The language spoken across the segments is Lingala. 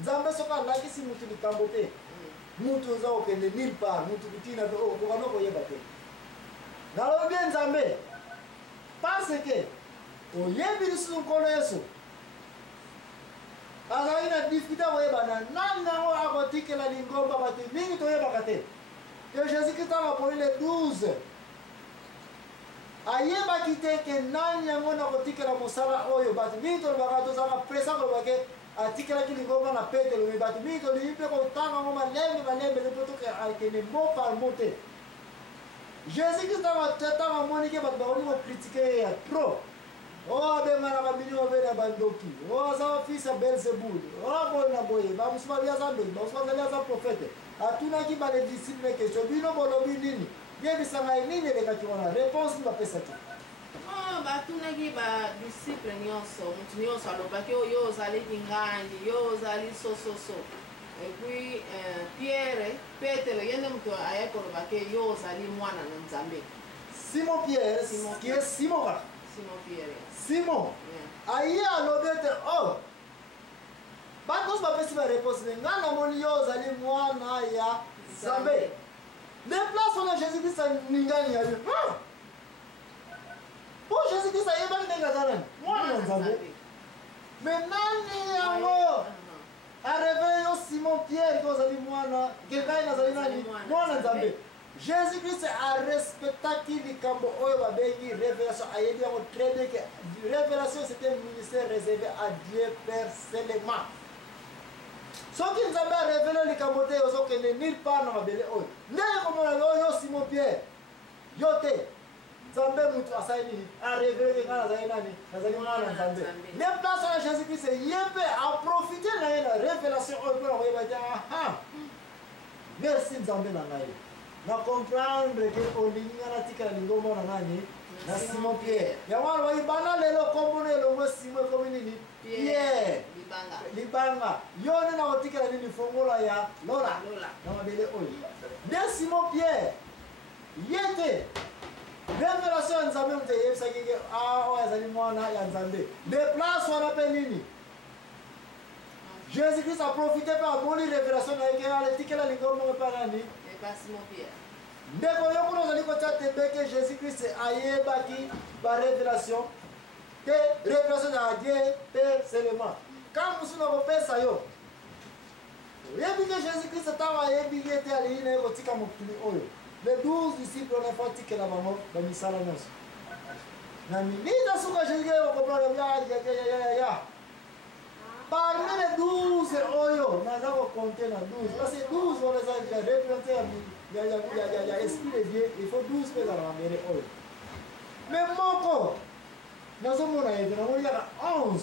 nzambe soka lakisi mutu likambo te mutu oza okende nulle part mutu kutina pe okokana koyeba te nalobi bien nzambe parce que oyebi lisusu nkolo yesu azalaki na difficulté koyebana nani nango akotikela lingomba bato mingi toyebaka te que Jésus-Christ aponi le 12 ayebaki te ke nani yango nakotikela mosala oyo bato mingi tolobaka tozalaka presa kolobake atikelaki lingomba na Petelo me bato mingi tolingi mpe kotanga yango malembe mpe toke akende mot par mot te Jésus-Christ ntango amoniki bato bakoki kokritike ye ya trop abenganaka bini obene ya bandoki aza fils ya Belzebul boye na boye bamosusu babi aza ndongi bamosusu bazali aza profete atunaki bale disciple question bino bolobi nini yebisa ngai nini elekaki wana réponse bapesaki batunaki badisciple nyonso motu nyonso alobaki yo ozalaki ngandi yo ozali sososo epuis Petelo ye nde moto aye kolobaki yo ozali mwana na nzambe Simon Pierre qui est Simon kaka Simon aye alobi ete bato nyonso bapesi baréponse ne ngai namoni yo ozali mwana ya nzambe de place wana Jésus-Christ aningani ya yo po Jésus-Christ ayebaki ndenge aza nani mwana ya nzambe me nani yango arevele yo Simon Pierre ke ozali mwana ke ngai nazali nani mwana ya nzambe Jésus-Christ arespectaki likambo oyo babengi révélation ayebi yango très bien que révélation c'était un ministère réservé à Dieu Père seulement soki nzambe arevele likambo te ozokende nulle part na mabele oyo ndenge komona yo Simon Pierre yo te nzambe mutu asali nini arevele ngai nazali nani nazali mwana nzambe ne place wana Jésus-Christ ye mpe aprofite na ye na révélation oyo mpona koyeba te merci nzambe na ngai na comprendre que olingi nga natikala lingomba na nani na Simon Pierre yango alobaki bana lelo kombo na elongo Simon ekomi nini Pierre libanga yo nde nakotikela nini fongola ya lola na mabele oyo nde Simon Pierre ye te révélation ya nzambe moto eyebisaki ke oyo azali mwana ya nzambe de place wana mpe nini Jésus-Christ aprofite mpe amoni révélation na ye ke aletikela lingomba mpe nani ndeko yo kuna ozali kotia tembe ke Jésus-Christ ayebaki barévélation te révélation ya Dieu te seulement quand mosu na kopesa yo oyebi ke Jésus-Christ ntango ayebi ye te alingi na ye kotika mokili oyo les 12 disciples ona efo atikela bango bamisala nyonso na minita suka Jésus-Christ okoprendre parmi les 12 oyo naza kokonte na 12 parce que 12 wana eza déjà représenté ya esprit de Dieu il faut 12 mpe ezala mamere oyo mais moko nazomona ete namoni kaka 11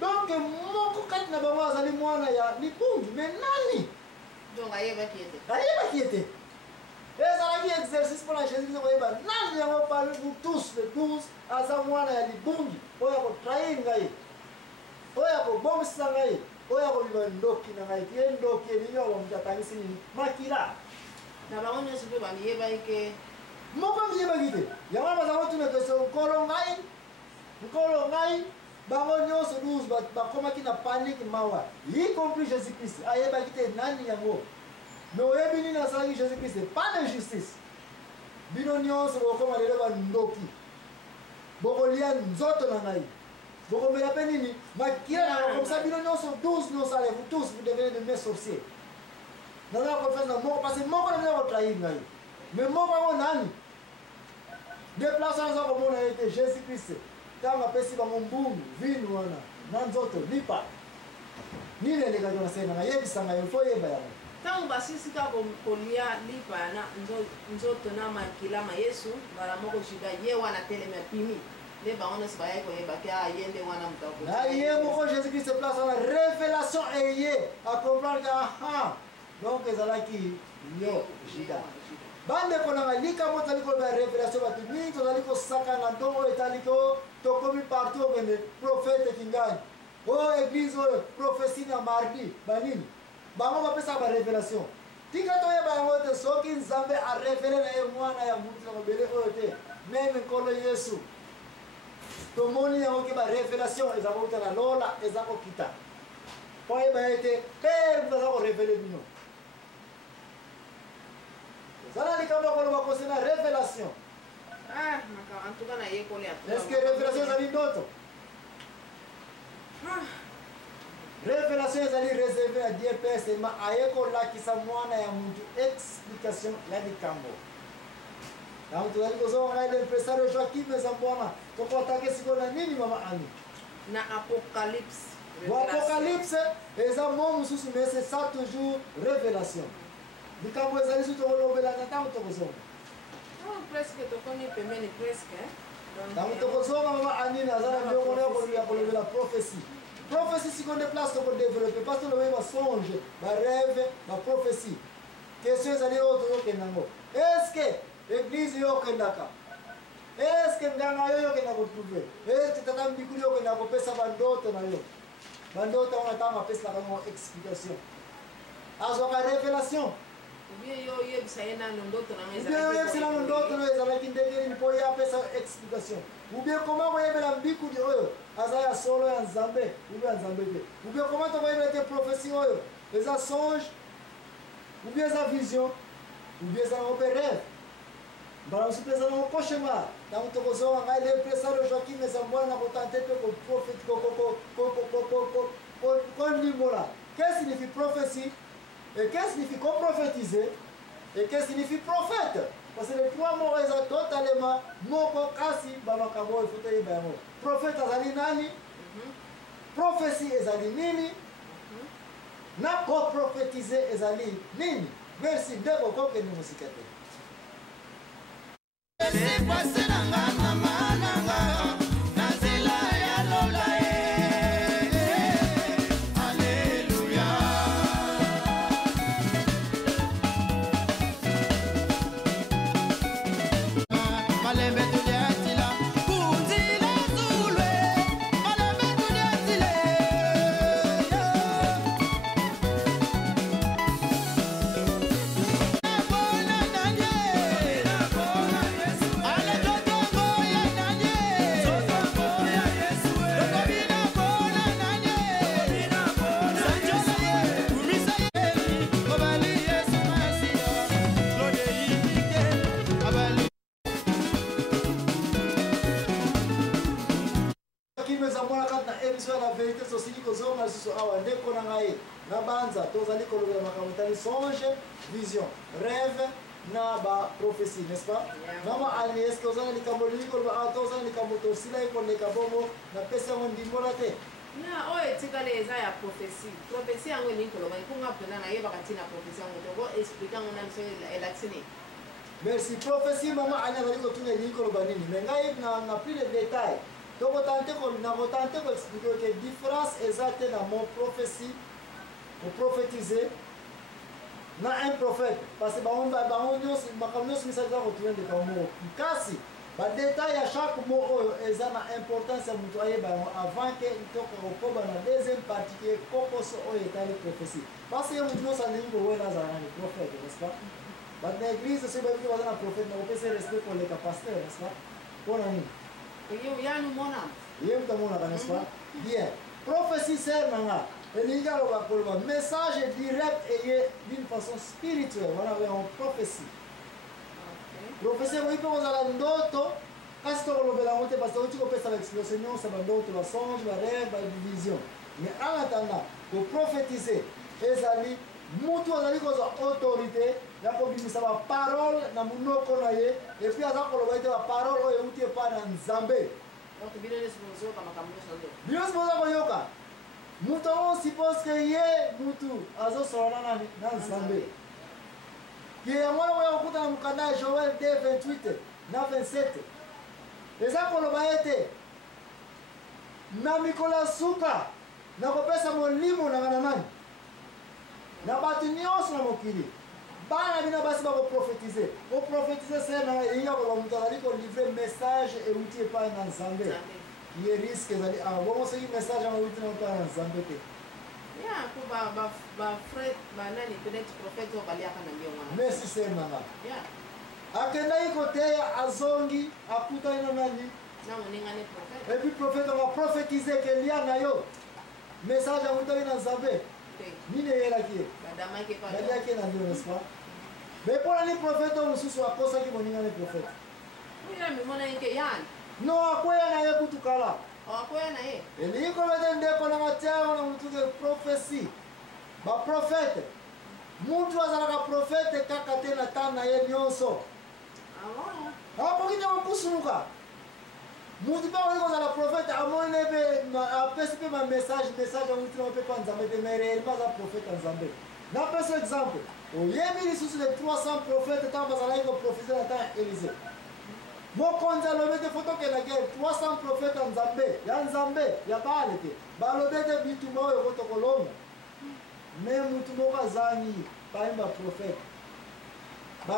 donc moko kati na bango azali mwana ya lipungi mais nani donc ayebaki ete ezalaki exercice mpona Jésus koyeba nani yango parmi vous tous les 12 aza mwana ya libungi oyo akotrahir ngai oyo akobomisa ngai oyo akobiba ndoki na ngai tie ndoki elingi okomoto atangisi nini makila na bango nyonso mpe bamiyebaki ke moko miyebaki te yango bazango tuna question nkolo ngai bango nyonso 12 bakomaki na panike mawa y compris Jésus-Christ ayebaki te nani yango me oyebi nini asalaki Jésus-Christ pas d'injustice bino nyonso bokoma lelo bandoki bokolia nzoto na ngai bokomela mpe nini makila na bakomisa bino nyonso 12 nyonso ale vous tous vous devenez de mes sorciers nazala confiance na moko parce que moko na bino kotrahir ngai mais moko yango nani déplace wana aza komona ete Jésus-Christ ntango apesi bango mbungu vino wana na nzoto lipa nini elekaki na se na ngai yebisa ngai ifo yeba yango ntango basilisika kolia lipa na nzoto na makila ma Yesu mbala moko Juda ye wana telemi apimi nde bango nyonso bayaki koyebaki ye nde wana moto na ye moko Jésus-Christ place wana révélation eye acomprendre que donc ezalaki yo Juda bandeko na ngai likambo tozali koloba révélation bato mingi tozali kosakana ntongo oyo etali ko tokomi partout okende prophète kingani oyo église oyo prophétie na mardi banini bango bapesaka barévélation tika toyeba yango te soki nzambe arévele na ye mwana ya mutu na mabele oyo te meme nkolo Yesu tomoni yango ke barévélation eza kouta na lola eza kokita Pour été père, vous allez révéler nous. Vous allez concernant la révélation. En tout cas, est-ce que révélation est une autre? Révélation est réservée à Dieu Père seulement à l'école qui s'amoine et à une explication là du cambo. Donc tu as dit que ça on a l'impression Joachim mais Zambona. Tu peux attaquer si on a nini mama ani. Na Apocalypse. Apocalypse et ça mon sous mais c'est ça toujours révélation. Du cambo est allé sur ton lobby là dans ton coso. Presque tu connais même presque. Donc ton coso mama ani na ça on connaît la prophétie. Prophétie, si on déplace pour développer, parce que le même songe, ma rêve, ma prophétie. Question est autre que nango. Est-ce que l'église est au Kendaka? Est-ce que Ndanga est au Kendaka trouver? Est-ce que Tata Mbikuri est au Kendaka pour ça bandote na yo? Bandote on attend ma peste la explication. Azo ka révélation. Ou bien yo yebisa na ndoto na meza. Bien yebisa na ndoto na meza lakini ndege ni po ya pesa explication. Ou bien comment vous avez la Mbikuri oyo? Azaya solo ya Nzambe, ou bien Nzambe te. Ou bien comment tu vas être prophétie oyo? Les songe, ou bien sa vision, ou bien sa rêve. Bah on se présente au cauchemar. Dans ton coso, on a l'impression de Joachim mais ça moi na tenter que prophète qu'est-ce que signifie prophétie? Et qu'est-ce que signifie prophétiser? Et qu'est-ce que signifie prophète? Parce que les trois mots sont totalement moko kasi bamakabo ifute ibamo. Prophète azali nani? Prophétie ezali nini? Na ko prophétiser ezali nini? Merci ndeko koke ni musikate. C'est quoi c'est la mama nanga? Nazela ya lola la vérité aussi que zoma siso awa ndeko na ngai na banza tozali kolobela makambo songe vision rêve na ba prophétie n'est-ce pas mama ani est-ce que ozana likambo liko ba tozana likambo to sila iko le kabomo na pesa mo ndimbola te na oye tikale eza ya prophétie yango ni koloba ikunga pena na yeba katina prophétie yango to go expliquer ngona mso elaxine. Merci prophétie mama ani azali ko tuna liko ba nini mais ngai na plus de détails. Donc, on tente d'expliquer que la différence exacte dans mon prophétie, pour prophétiser, dans un prophète. Parce que on a des détails à chaque mot, ils ont une importance avant que la deuxième partie qui est la prophétie. Parce que nous avons un prophète, n'est-ce pas? Dans l'église, c'est un prophète, mais on peut se respecter pour les pasteurs, n'est-ce pas? Pour nous. Bien. Prophétie c'est un message direct et d'une façon spirituelle. Voilà, on prophétie. Prophétie, oui, pour la ndoto. Quand tu as parce que tu peux l'explication, ça va ndoto, la songe, la rêve, la vision. Mais en attendant, pour prophétiser, les alliés, mutu azali koza autorité ya kobimisa ba parole na munoko na ye et puis aza koloba ete ba parole oyo euti epa na Nzambe. Donc bino ne sipozo kama kamuso ndo. Bino sipozo koyoka. Mutu on suppose que ye mutu azo solana nani na Nzambe. Ki ya mwana oyo okuta na mukanda Joël 2:28 na 27. Eza koloba ete na mikola suka na kopesa molimo na nani. Na batu nyonso na mokili bana bino basi bakoprophétiser koprophétiser sena inga kolomutu azali kolivre message euti epai na Nzambe ye risque ezali awa bongo soki message yango euti na epai na Nzambe te po bafrère banani peut-être prophète oyo baliaka na mbio wana merci ser nanga akendaki koteya azongi akutani na nani na moninga ne prophète et puis prophète anga prophétiser ke lia na yo message à monter dans Zambé. Ni ne yela qui est. Badia qui est dans Dieu, n'est-ce pas? Mais pour les prophètes, on se soit cosa qui vont dire les prophètes. Oui, mais mon est yan. Non, à quoi il y a tout kala? À quoi il y a? Et les commettants de qu'on a matière, on a tout de prophétie. Ba prophète. Muntu azalaka prophète kakate na tana ye nyonso. Ah bon? Ah, pour qu'il y ait un poussouka. Muntu pa wali kozala prophète amone be apesi pe ma message à mutu na pe pa nzambe te mais réellement za prophète en Zambé. Na pesa exemple. Oyebi lisusu de 300 prophètes tant bazalaki ko prophétiser na temps Élisée. Mokonzi alobete foto ke na guerre 300 prophètes en Zambé, ya Nzambe, ya Baal te. Balobete bituma oyo kotokolonga. Mais mutu moko azangi pa imba prophète. Ba